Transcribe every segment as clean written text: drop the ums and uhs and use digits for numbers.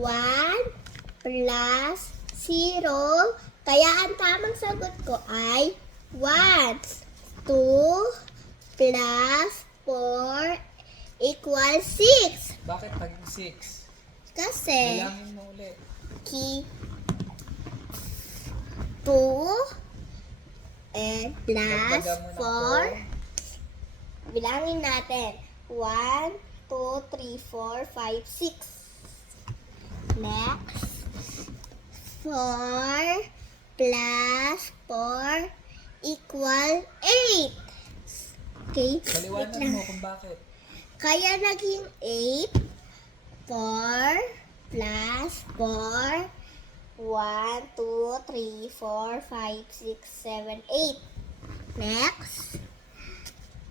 1 plus 0. Kaya ang tamang sagot ko ay 1. 2 plus 4 equals 6. Bakit naging 6? Kasi, Bilangin mo ulit. 2 and plus Dagdagan mo ng 4. Bilangin natin. 1, 2, 3, 4, 5, 6. Next. 4 plus 4 equal 8. Okay? Paliwanag wait lang. mo kung bakit. Kaya naging 8. 4 plus 4. 1, 2, 3, 4, 5, 6, 7, 8. Next.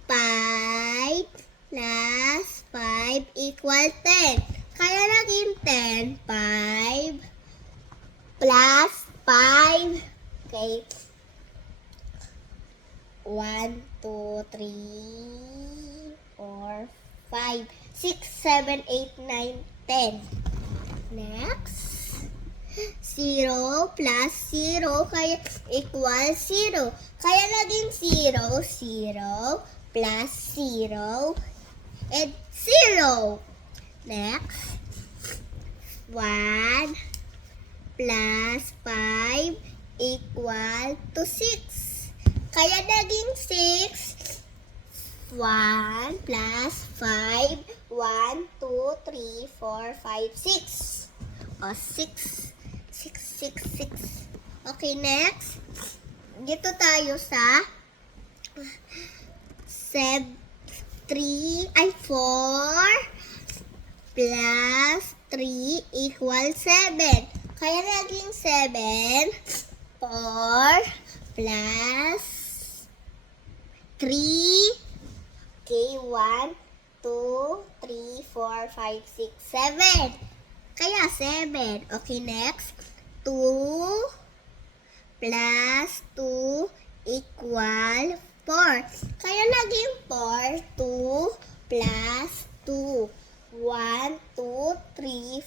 5 plus 5 equal 10. Kaya naging 10. 5 plus 5. Okay. 1, 2, 3, 4, 5, 6, 7, 8, 9, 10. Next. 0 plus 0 kaya equal 0. Kaya naging 0, 0 plus 0 and 0. Next. 1 plus 5 equal to 6. Kaya naging 6. 1 plus 5. 1, 2, 3, 4, 5, 6. O, 6. 6, 6, 6. Okay, next. Dito tayo sa 4 plus 3 equal 7. Kaya naging 7. 4 plus 3. Okay, 1, 2, 3, 4, 5, 6, 7. Kaya 7. Okay, next. 2 plus 2 equal 4. Kaya naging 4. 2 plus 2. 1, 2, 3,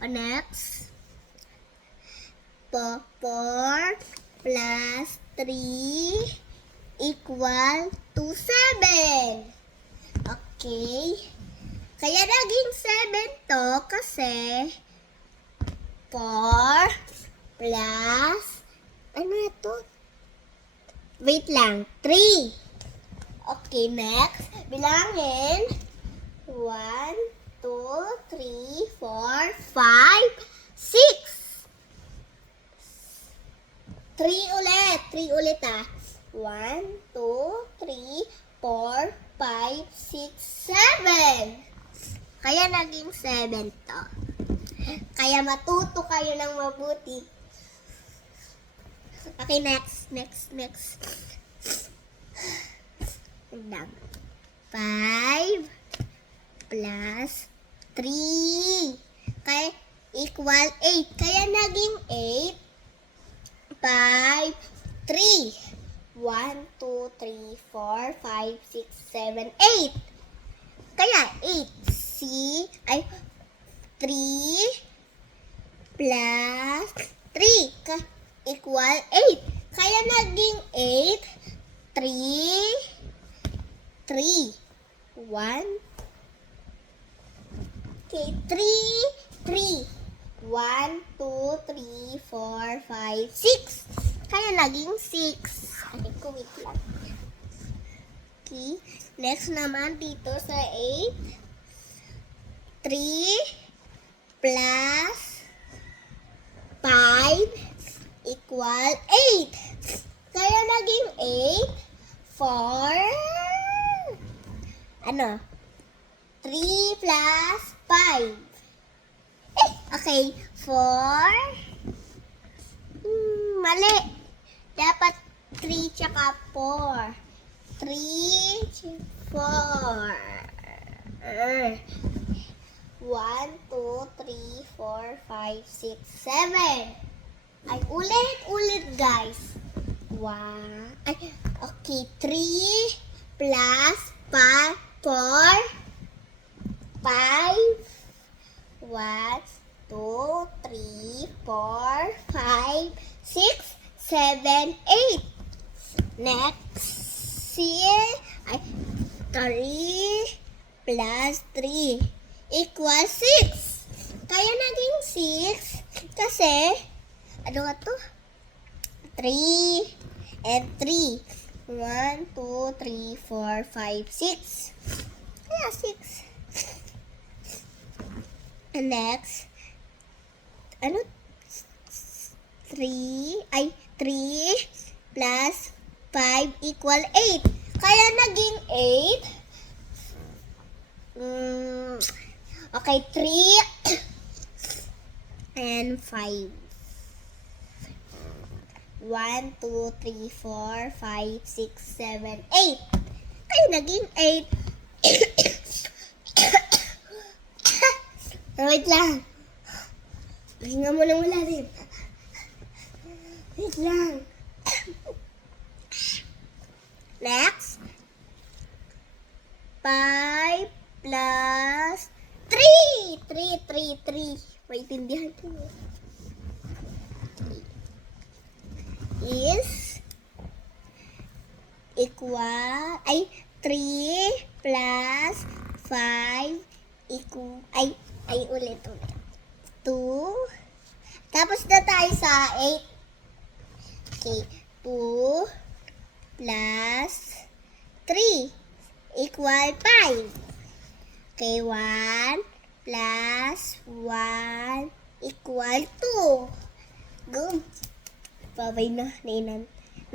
4. Next. 4 plus 3 equal to 7. Okay. Kaya naging 7 to kasi 4 plus, ano ito? Wait lang, 3. Okay, next. Bilangin. 1, 2, 3, 4, 5, 6. 3 ulit. 3 ulit ah. 1, 2, 3, 4, 5, 6, 7. Kaya naging 7 to. Kaya matuto kayo ng mabuti. Okay, next. 5 plus 3. Kaya equal 8. Kaya naging 8. 5, 3. 1, 2, 3, 4, 5, 6, 7, 8. Kaya 8. 3 plus 3 equal 8. Kaya naging 8. 3. 1. Okay, 3. 1, 2, 3, 4, 5, 6. Kaya naging 6. Ay, wait lang. Okay. Next naman dito sa 8. 3 plus 5 equal 8. Kaya naging 8. 4. 3 plus 5. Okay. 4. Mali. Dapat 3 tsaka 4. 3, 4. 1, 2, 3, 4, 5, 6, 7. Ay, ulit guys. 1. Ay, okay. 3 plus 5, 4, 5, 1, 1, 2, 3, 4, 5, 6, 7, 8. Next, ay, 3 plus 3 equals 6. Kaya naging 6 kasi, ano nga to? 3 and 3. 1, 2, 3, 4, 5, 6. Kaya 6. And next, ano? 3 plus 5 equal 8. Kaya naging 8. Okay, 3 and 5. 1, 2, 3, 4, 5, 6, 7, 8. Kaya naging 8. Wait lang. Hinga mo lang wala rin. Wait lang. Next. 5 plus 3. 3. Maintindihan ko. Is equal, 3 plus 5 equal, ulit. 2. Tapos na tayo sa 8. Okay, 2 plus 3 equal 5. Okay, 1 plus 1 equal 2. Good. Babay na, nainan.